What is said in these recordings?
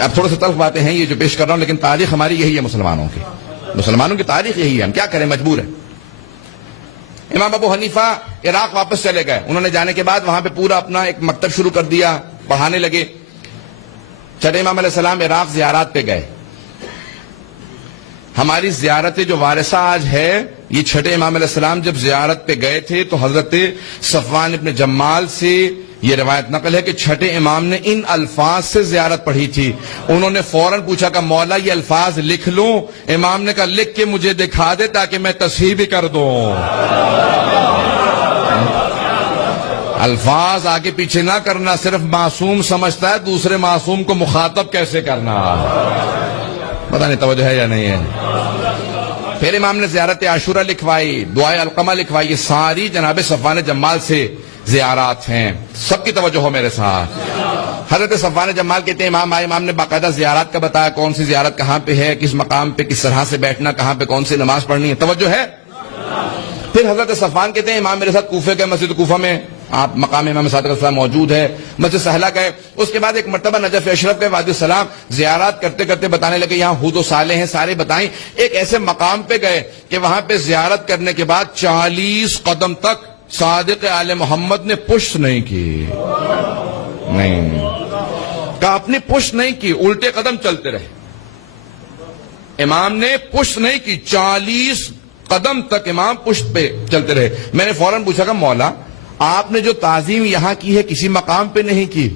اب تھوڑے سے تلخ باتیں ہیں یہ جو پیش کر رہا ہوں، لیکن تاریخ ہماری یہی ہے، مسلمانوں کی تاریخ یہی ہے، ہم کیا کریں، مجبور ہیں۔ امام ابو حنیفہ عراق واپس چلے گئے، انہوں نے جانے کے بعد وہاں پہ پورا اپنا ایک مکتب شروع کر دیا، پڑھانے لگے۔ چھٹے امام علیہ السلام عراق زیارات پہ گئے۔ ہماری زیارت جو وارثہ آج ہے، یہ چھٹے امام علیہ السلام جب زیارت پہ گئے تھے تو حضرت صفوان ابن جمال سے یہ روایت نقل ہے کہ چھٹے امام نے ان الفاظ سے زیارت پڑھی تھی۔ انہوں نے فوراً پوچھا کہ مولا یہ الفاظ لکھ لوں؟ امام نے کہا لکھ کے مجھے دکھا دے تاکہ میں تصحیح بھی کر دوں۔ الفاظ آگے پیچھے نہ کرنا، صرف معصوم سمجھتا ہے دوسرے معصوم کو مخاطب کیسے کرنا۔ پتہ نہیں توجہ ہے یا نہیں ہے۔ پھر امام نے زیارت عاشورہ لکھوائی، دعائے علقمہ لکھوائی، یہ ساری جناب صفوان جمال سے زیارات ہیں۔ سب کی توجہ ہو میرے ساتھ۔ حضرت صفوان جمال کہتے ہیں امام آئے، امام نے باقاعدہ زیارات کا بتایا، کون سی زیارت کہاں پہ ہے، کس مقام پہ کس طرح سے بیٹھنا، کہاں پہ کون سی نماز پڑھنی ہے، توجہ ہے۔ پھر حضرت صفوان کہتے ہیں امام میرے ساتھ کوفے گئے، مسجد کوفہ میں آپ مقام امام صادق السلام موجود ہے، مسجد سہلہ گئے، اس کے بعد ایک مرتبہ نجف اشرف گئے، وادی السلام، زیارات کرتے کرتے بتانے لگے یہاں ہود و صالح ہیں، سارے بتائیں۔ ایک ایسے مقام پہ گئے کہ وہاں پہ زیارت کرنے کے بعد 40 قدم تک صادق آل محمد نے پشت نہیں کی، نہیں کہا اپنی پشت نہیں کی، الٹے قدم چلتے رہے۔ امام نے پشت نہیں کی، 40 قدم تک امام پشت پہ چلتے رہے۔ میں نے فوراً پوچھا کہ مولا آپ نے جو تعظیم یہاں کی ہے کسی مقام پہ نہیں کی،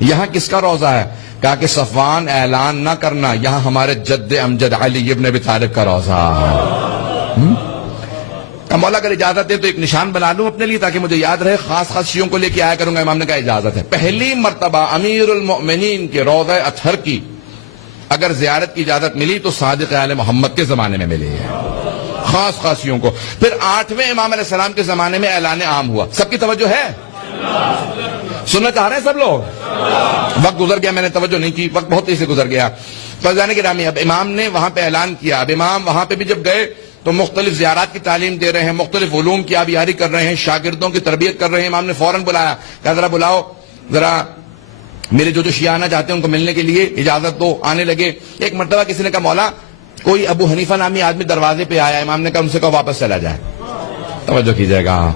یہاں کس کا روضہ ہے؟ کہا کہ صفوان اعلان نہ کرنا، یہاں ہمارے جد امجد علی ابن ابی طالب کا روضہ ہے۔ کہ مولا اگر اجازت ہے تو ایک نشان بنا لوں اپنے لیے تاکہ مجھے یاد رہے، خاص خاص شیعوں کو لے کے آیا کروں گا۔ امام نے کہا اجازت ہے۔ پہلی مرتبہ امیر المؤمنین کے روضہ اطہر کی اگر زیارت کی اجازت ملی تو صادق آل محمد کے زمانے میں ملی ہے، خاص خاصیوں کو۔ پھر 8ویں امام علیہ السلام کے زمانے میں اعلان عام ہوا۔ سب کی توجہ ہے؟ سننا چاہ رہے ہیں سب لوگ؟ وقت گزر گیا، میں نے توجہ نہیں کی، وقت بہت تیزی سے گزر گیا۔ فضلان گرامی، اب امام نے وہاں پہ اعلان کیا۔ اب امام وہاں پہ بھی جب گئے تو مختلف زیارات کی تعلیم دے رہے ہیں، مختلف علوم کی آبیاری کر رہے ہیں، شاگردوں کی تربیت کر رہے ہیں۔ امام نے فوراً بلایا، کہا ذرا بلاؤ، ذرا میرے جو شیعہ آنا چاہتے ہیں ان کو ملنے کے لیے اجازت دو۔ آنے لگے۔ ایک مرتبہ کسی نے کہا مولا کوئی ابو حنیفہ نامی آدمی دروازے پہ آیا، امام نے کہا ان سے کہو واپس چلا جائے۔ توجہ کیجئے گا،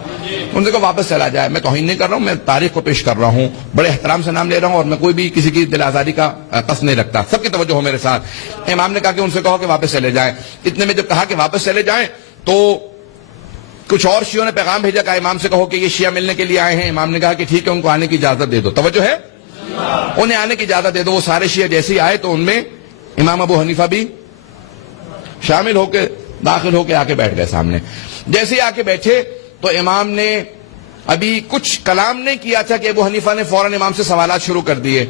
ان سے کہو واپس چلا جائے۔ میں توہین نہیں کر رہا ہوں، میں تاریخ کو پیش کر رہا ہوں، بڑے احترام سے نام لے رہا ہوں، اور میں کوئی بھی کسی کی دل آزاری کا قصد نہیں رکھتا۔ سب کی توجہ ہو میرے ساتھ۔ امام نے کہا کہ ان سے کہو کہ واپس چلے جائیں۔ اتنے میں جب کہا کہ واپس چلے جائیں تو کچھ اور شیعوں نے پیغام بھیجا، کہا امام سے کہو کہ یہ شیعہ ملنے کے لیے آئے ہیں۔ امام نے کہا کہ ٹھیک ہے، ان کو آنے کی اجازت دے دو۔ توجہ ہے؟ انہیں آنے کی اجازت دے دو۔ وہ سارے شیعہ جیسے ہی آئے تو ان میں امام ابو حنیفہ بھی شامل ہو کے داخل ہو کے آ کے بیٹھ گئے سامنے۔ جیسے ہی آ کے بیٹھے تو امام نے ابھی کچھ کلام نہیں کیا تھا کہ ابو حنیفہ نے فوراً امام سے سوالات شروع کر دیے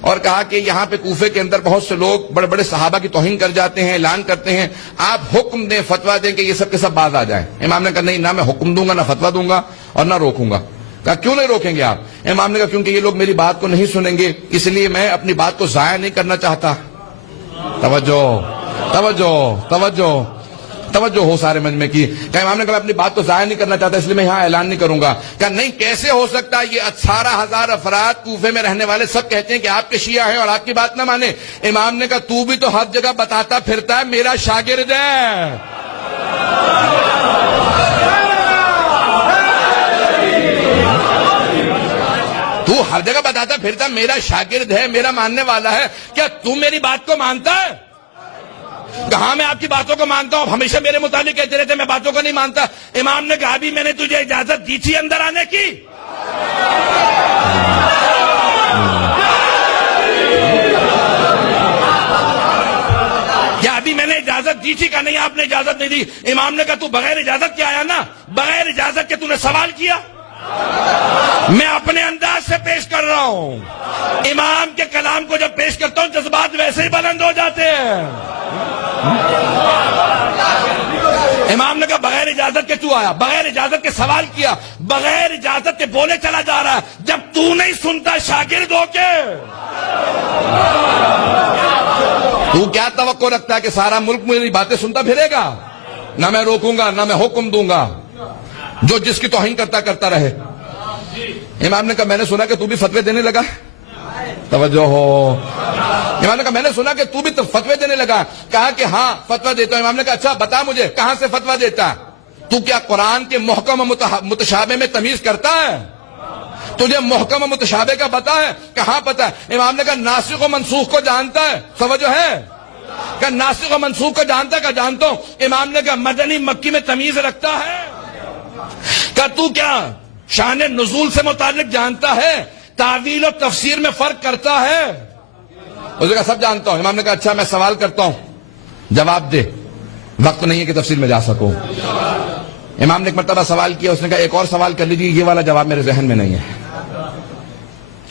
اور کہا کہ یہاں پہ کوفے کے اندر بہت سے لوگ بڑے بڑے صحابہ کی توہین کر جاتے ہیں، اعلان کرتے ہیں، آپ حکم دیں، فتویٰ دیں کہ یہ سب کے سب باز آ جائیں۔ امام نے کہا نہیں، نہ میں حکم دوں گا، نہ فتویٰ دوں گا، اور نہ روکوں گا۔ کہا کیوں نہیں روکیں گے آپ؟ امام نے کہا کیونکہ یہ لوگ میری بات کو نہیں سنیں گے، اس لیے میں اپنی بات کو ضائع نہیں کرنا چاہتا۔ توجہ توجہ توجہ توجہ ہو سارے مجمع کی۔ کہ امام نے کہا میں اپنی بات کو ضائع نہیں کرنا چاہتا، اس لیے میں یہاں اعلان نہیں کروں گا۔ کہ نہیں، کیسے ہو سکتا؟ یہ 18,000 افراد کوفے میں رہنے والے سب کہتے ہیں کہ آپ کے شیعہ ہیں اور آپ کی بات نہ مانے۔ امام نے کہا تو بھی تو ہر جگہ بتاتا پھرتا ہے میرا شاگرد ہے۔ تو ہر جگہ بتاتا پھرتا میرا شاگرد ہے، میرا ماننے والا ہے، کیا تو میری بات کو مانتا ہے؟ کہاں میں آپ کی باتوں کو مانتا ہوں، ہمیشہ میرے متعلق کہتے رہتے میں باتوں کو نہیں مانتا۔ امام نے کہا ابھی میں نے تجھے اجازت دی تھی اندر آنے کی؟ کیا ابھی میں نے اجازت دی تھی؟ کہ نہیں آپ نے اجازت نہیں دی۔ امام نے کہا تو بغیر اجازت کے آیا نا، بغیر اجازت کے تو نے سوال کیا۔ میں اپنے انداز سے پیش کر رہا ہوں، امام کے کلام کو جب پیش کرتا ہوں جذبات ویسے ہی بلند ہو جاتے ہیں۔ امام نے کہا بغیر اجازت کے تو آیا، بغیر اجازت کے سوال کیا، بغیر اجازت کے بولے چلا جا رہا ہے، جب تو نہیں سنتا شاگرد ہو کے تو کیا توقع رکھتا ہے کہ سارا ملک میری باتیں سنتا پھرے گا؟ نہ میں روکوں گا، نہ میں حکم دوں گا، جو جس کی توہین کرتا رہے۔ امام نے کہا میں نے سنا کہ تو بھی فتوے دینے لگا۔ توجہ ہو امام نے کہا میں نے سنا کہ تو بھی تو فتوے دینے لگا. کہا کہ ہاں فتویٰ دیتا ہوں. امام نے کہا اچھا بتا مجھے کہاں سے فتویٰ دیتا؟ تو کیا قرآن کے محکم و متشابہ میں تمیز کرتا ہے؟ تجھے محکم و متشابہ کا پتا ہے؟ کہاں پتا ہے؟ امام نے کہا ناسخ و منسوخ کو جانتا ہے؟ توجہ ہے کہ ناسخ و منسوخ کو جانتا ہے؟ کہ جانتا ہوں. امام نے کہا مدنی مکی میں تمیز رکھتا ہے؟ کہ تو کیا شان نزول سے متعلق جانتا ہے؟ تعویل و تفسیر میں فرق کرتا ہے؟ اس نے کہا سب جانتا ہوں. امام نے کہا اچھا میں سوال کرتا ہوں جواب دے, وقت نہیں ہے کہ تفصیل میں جا سکوں. امام نے ایک مرتبہ سوال کیا, اس نے کہا ایک اور سوال کر لیجیے, یہ والا جواب میرے ذہن میں نہیں ہے.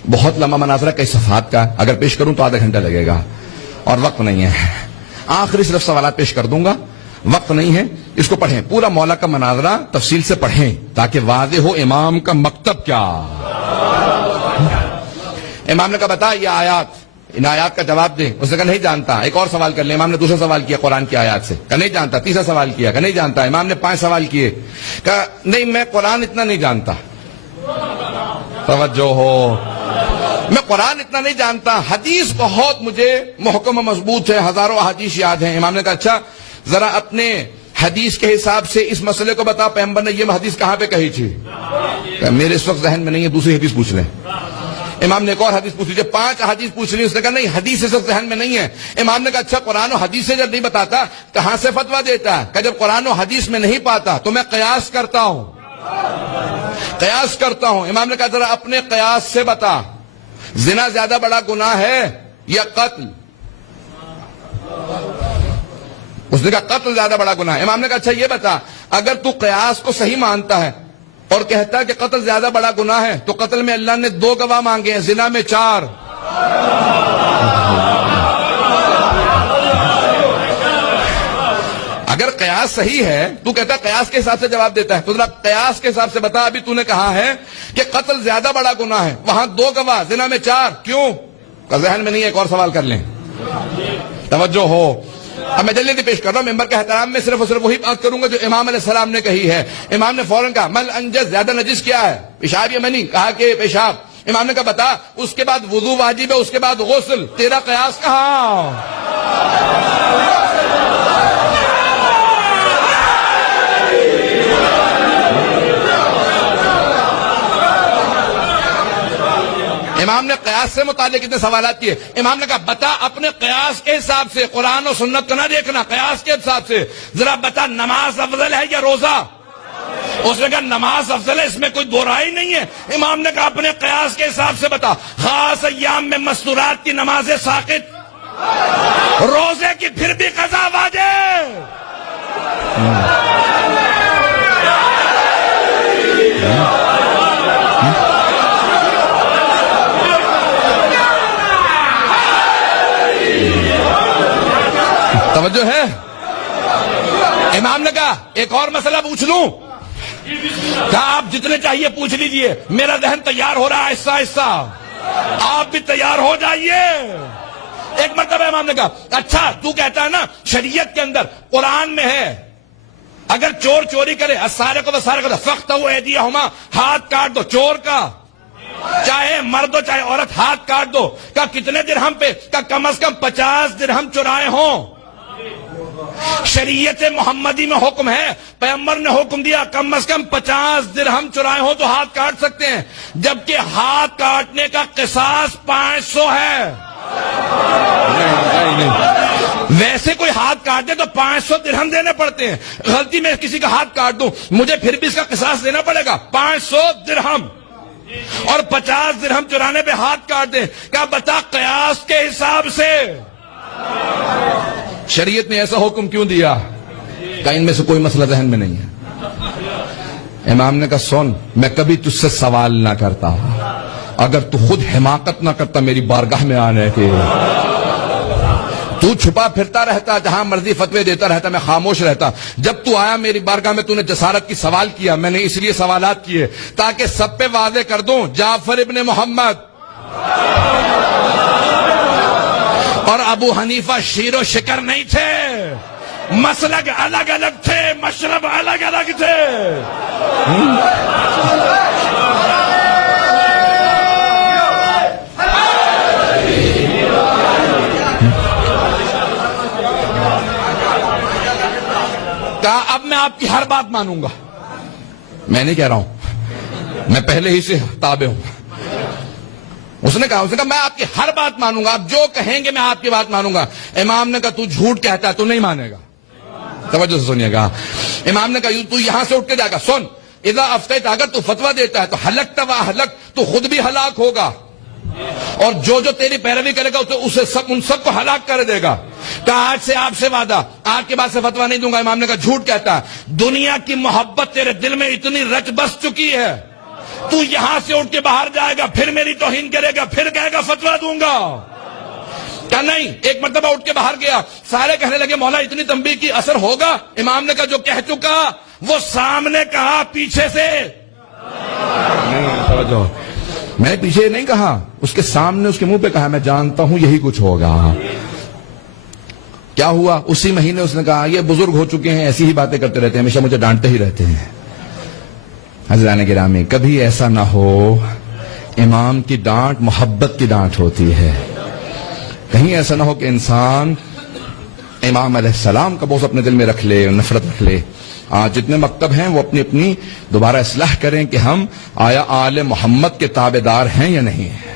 بہت لمبا مناظرہ کئی صفحات کا, اگر پیش کروں تو آدھا گھنٹہ لگے گا اور وقت نہیں ہے. آخری صرف سوالات پیش کر دوں گا, وقت نہیں ہے. اس کو پڑھیں, پورا مولا کا مناظرہ تفصیل سے پڑھیں تاکہ واضح ہو امام کا مکتب کیا. امام نے کہا بتا یہ آیات, ان آیات کا جواب دیں. اس نے کہا نہیں جانتا. ایک اور سوال کر لیں. امام نے دوسرا سوال کیا قرآن کی آیات سے, کہا نہیں جانتا. تیسرا سوال کیا, کہا نہیں جانتا. امام نے 5 سوال کیے, کہا نہیں میں قرآن اتنا نہیں جانتا. توجہ ہو, میں قرآن اتنا نہیں جانتا, حدیث بہت مجھے محکم و مضبوط ہے, ہزاروں احادیث یاد ہیں. امام نے کہا اچھا ذرا اپنے حدیث کے حساب سے اس مسئلے کو بتا, پیغمبر نے یہ حدیث کہاں پہ کہی تھی؟ میرے اس وقت ذہن میں نہیں ہے, دوسری حدیث پوچھ لیں. امام نے ایک اور حدیث پوچھ لی, 5 حدیث پوچھ لی. اس نے کہا نہیں حدیث اس وقت ذہن میں نہیں ہے. امام نے کہا اچھا قرآن و حدیث سے جب نہیں بتاتا کہاں سے فتویٰ دیتا؟ کہ جب قرآن و حدیث میں نہیں پاتا تو میں قیاس کرتا ہوں, قیاس کرتا ہوں. امام نے کہا ذرا اپنے قیاس سے بتا, زنا زیادہ بڑا گناہ ہے یا قتل؟ اس نے کہا قتل زیادہ بڑا گناہ ہے. امام نے کہا اچھا یہ بتا, اگر تو قیاس کو صحیح مانتا ہے اور کہتا ہے کہ قتل زیادہ بڑا گناہ ہے, تو قتل میں اللہ نے 2 گواہ مانگے ہیں, زنا میں 4. اگر قیاس صحیح ہے, تو کہتا ہے قیاس کے حساب سے جواب دیتا ہے, تو ذرا قیاس کے حساب سے بتا. ابھی تو نے کہا ہے کہ قتل زیادہ بڑا گناہ ہے, وہاں 2 گواہ, زنا میں 4, کیوں؟ کا ذہن میں نہیں ہے. ایک اور سوال کر لیں, توجہ ہو. اب میں جلدی پیش کر رہا ہوں, ممبر کے احترام میں صرف اور صرف وہی بات کروں گا جو امام علیہ السلام نے کہی ہے. امام نے فوراً کہا مل انجز, زیادہ نجس کیا ہے؟ پیشاب یا منی؟ کہا کہ پیشاب. امام نے کہا بتا, اس کے بعد وضو واجب ہے, اس کے بعد غسل, تیرا قیاس کہاں؟ امام نے قیاس سے متعلق اتنے سوالات کیے. امام نے کہا بتا اپنے قیاس کے حساب سے, قرآن و سنت کو نہ دیکھنا, قیاس کے حساب سے ذرا بتا نماز افضل ہے یا روزہ؟ اس نے کہا نماز افضل ہے, اس میں کوئی دو رائے نہیں ہے. امام نے کہا اپنے قیاس کے حساب سے بتا, خاص ایام میں مستورات کی نمازیں ساقط, روزے کی پھر بھی قضا واجب. توجہ ہے. امام نے کہا ایک اور مسئلہ پوچھ لوں؟ کہا آپ جتنے چاہیے پوچھ لیجئے, میرا ذہن تیار ہو رہا ہے آہستہ آہستہ, آپ بھی تیار ہو جائیے. ایک مرتبہ امام نے کہا اچھا تو کہتا ہے نا شریعت کے اندر قرآن میں ہے اگر چور چوری کرے السارق والسارقۃ فاقطعوا ایدیہما, ہاتھ کاٹ دو چور کا, چاہے مرد ہو چاہے عورت, ہاتھ کاٹ دو. کہا کتنے درہم پہ؟ کہا کم از کم 50 درہم چرائے ہوں. شریعت محمدی میں حکم ہے, پیغمبر نے حکم دیا کم از کم 50 درہم چرائے ہوں تو ہاتھ کاٹ سکتے ہیں, جبکہ ہاتھ کاٹنے کا قصاص 500 ہے. ویسے کوئی ہاتھ کاٹ دے تو 500 درہم دینے پڑتے ہیں, غلطی میں کسی کا ہاتھ کاٹ دوں مجھے پھر بھی اس کا قصاص دینا پڑے گا 500 درہم, اور 50 درہم چرانے پہ ہاتھ کاٹ دیں. کیا بتا قیاس کے حساب سے شریعت نے ایسا حکم کیوں دیا؟ کہ ان میں سے کوئی مسئلہ ذہن میں نہیں ہے. امام نے کہا سن, میں کبھی تجھ سے سوال نہ کرتا اگر تو خود حماقت نہ کرتا میری بارگاہ میں آنے کے. تو چھپا پھرتا رہتا, جہاں مرضی فتوے دیتا رہتا, میں خاموش رہتا. جب تو آیا میری بارگاہ میں تو نے جسارت کی سوال کیا, میں نے اس لیے سوالات کیے تاکہ سب پہ واضح کر دوں جعفر ابن محمد اور ابو حنیفہ شیر و شکر نہیں تھے, مسلک الگ الگ تھے, مشرب الگ الگ تھے. کہا اب میں آپ کی ہر بات مانوں گا. میں نہیں کہہ رہا ہوں, میں پہلے ہی سے تابع ہوں. اس نے کہا میں آپ کی ہر بات مانوں گا, آپ جو کہیں گے میں آپ کی بات مانوں گا. امام نے کہا تو جھوٹ کہتا ہے, تو نہیں مانے گا. توجہ سے سنیے گا. امام نے کہا تو یہاں سے اٹھ کے جائے گا. سن, اذا افتیت, اگر تو فتویٰ دیتا ہے تو ہلکت و اہلکت, تو خود بھی ہلاک ہوگا اور جو تیری پیروی کرے گا اسے ان سب کو ہلاک کر دے گا. کہا آج سے آپ سے وعدہ, آج کے بعد سے فتویٰ نہیں دوں گا. امام نے کہا جھوٹ کہتا ہے, دنیا کی محبت تیرے دل میں اتنی رچ بس چکی ہے, تو یہاں سے اٹھ کے باہر جائے گا, پھر میری توہین کرے گا, پھر کہے گا فتویٰ دوں گا. کہا نہیں. ایک مرتبہ اٹھ کے باہر گیا, سارے کہنے لگے مولا اتنی تنبیہ کی اثر ہوگا. امام نے کہا جو کہہ چکا وہ سامنے کہا, پیچھے سے نہیں. میں نے پیچھے نہیں کہا, اس کے سامنے, اس کے منہ پہ کہا میں جانتا ہوں یہی کچھ ہوگا. کیا ہوا؟ اسی مہینے اس نے کہا یہ بزرگ ہو چکے ہیں, ایسی ہی باتیں کرتے رہتے ہیں, ہمیشہ مجھے ڈانٹتے ہی رہتے ہیں. حضران گرامی, کبھی ایسا نہ ہو, امام کی ڈانٹ محبت کی ڈانٹ ہوتی ہے. کہیں ایسا نہ ہو کہ انسان امام علیہ السلام کا بغض اپنے دل میں رکھ لے, نفرت رکھ لے. جتنے مکتب ہیں وہ اپنی اپنی دوبارہ اصلاح کریں کہ ہم آیا آل محمد کے تابع دار ہیں یا نہیں ہیں.